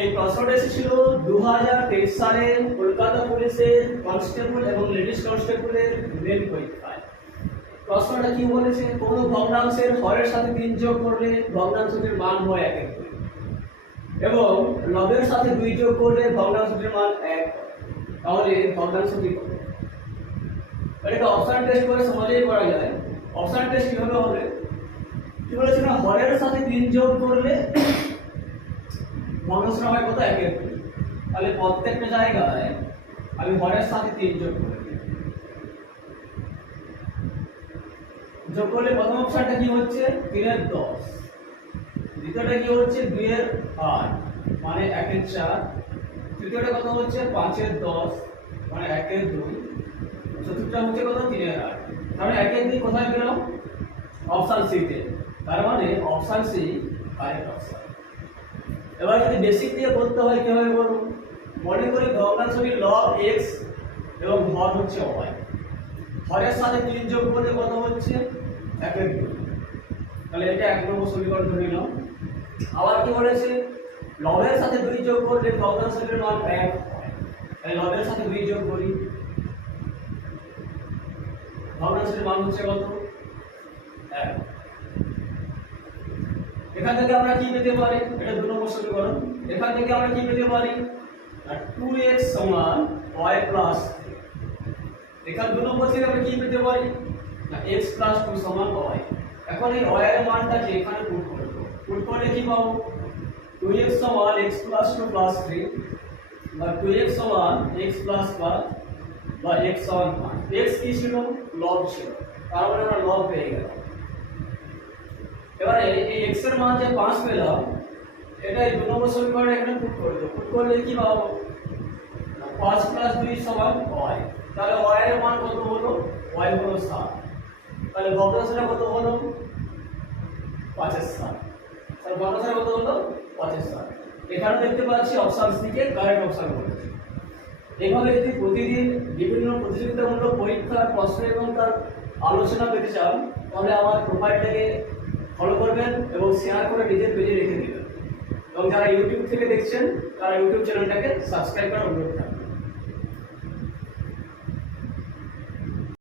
এই প্রশ্নটা এসেছিল 2023 সালে কলকাতা পুলিশের কনস্টেবল এবং লেডিস কনস্টেবলের মেন পরীক্ষায়। প্রশ্নটা কি বলেছে, কোন ভগ্নাংশের হরের সাথে 3 যোগ করলে ভগ্নাংশটির মান হয় 1 এবং লবের সাথে 2 যোগ করলে ভগ্নাংশটির মান 1। তাহলে ভগ্নাংশটি কত? এটা অপশন টেস্ট করে সহজেই করা যায়। অপশন টেস্ট কিভাবে হবে, কি বলেছে না, হরের সাথে 3 যোগ করলে ভগ্নাংশ হয় কত? 1। তাহলে প্রত্যেকটা জায়গায় আমি হরের সাথে 3 যোগ করব। যোগ করলে প্রথম অপশনটা কি হচ্ছে 3 এর 10, দ্বিতীয়টা কি হচ্ছে 2 এর 8 মানে 1 এর 4, তৃতীয়টা কত হচ্ছে 5 এর 10 মানে 1 এর 2, চতুর্থটা হচ্ছে কত 3 এর 8। তাহলে 1 এর 2 কোথায় পেলাম? অপশন সি তে। তার মানে অপশন সি কারেক্ট অপশন। এবার যদি বেসিক দিয়ে করতে হয় কিভাবে করব? মনে করি ভগ্নাংশটি লব x এবং হর হচ্ছে y। হরের সাথে 3 যোগ করলে কত হচ্ছে 1 এর 2। তাহলে এটা 1 নম্বর সমীকরণ ধরে নিলাম। আবার কি বলেছে, লবের সাথে 2 যোগ করলে ভগ্নাংশটির মান 1 হয়। তাহলে লবের সাথে 2 যোগ করি, ভগ্নাংশের মান হচ্ছে কত? 1। এখান থেকে আমরা কি পেতে পারি? এটা 2 নম্বর সমীকরণ। এখান থেকে আমরা কি পেতে পারি? 2x সমান y প্লাস 3। এখান 2 নম্বর থেকে আমরা কি পেতে পারি? না x প্লাস 2 সমান y। এখন এই y এর মানটাকে এখানে পুট করে দেব। পুট করলে কি পাবো? 2x সমান x প্লাস 2 প্লাস 3 বা 2x সমান x প্লাস 5 বা x সমান 5। x কি ছিল? লব ছিল, তার মানে আমরা লব পেয়ে গেলাম। এবারে এই x এর মান যে 5 পেলাম, এটা এই 2 নম্বর সমীকরণে এখানে পুট করে দেব। পুট করলে কি পাবো? 5 প্লাস 2 সমান y। তাহলে y এর মান কত হলো? y হলো 7। তাহলে ভগ্নাংশটা কত হলো? 5 এর 7। তাহলে ভগ্নাংশটা কত হলো? 5 এর 7। এখানে দেখতে পাচ্ছি option C K correct option বলেছে। এইভাবে যদি প্রতিদিন বিভিন্ন প্রতিযোগিতামূলক পরীক্ষার প্রশ্ন এবং তার আলোচনা পেতে চান, তাহলে আমার প্রোফাইলটাকে ফলো করবেন এবং শেয়ার করে নিজের পেজে রেখে দিবেন। এবং যারা ইউটিউব থেকে দেখছেন তারা ইউটিউব চ্যানেলটাকে সাবস্ক্রাইব করার অনুরোধ থাকবে।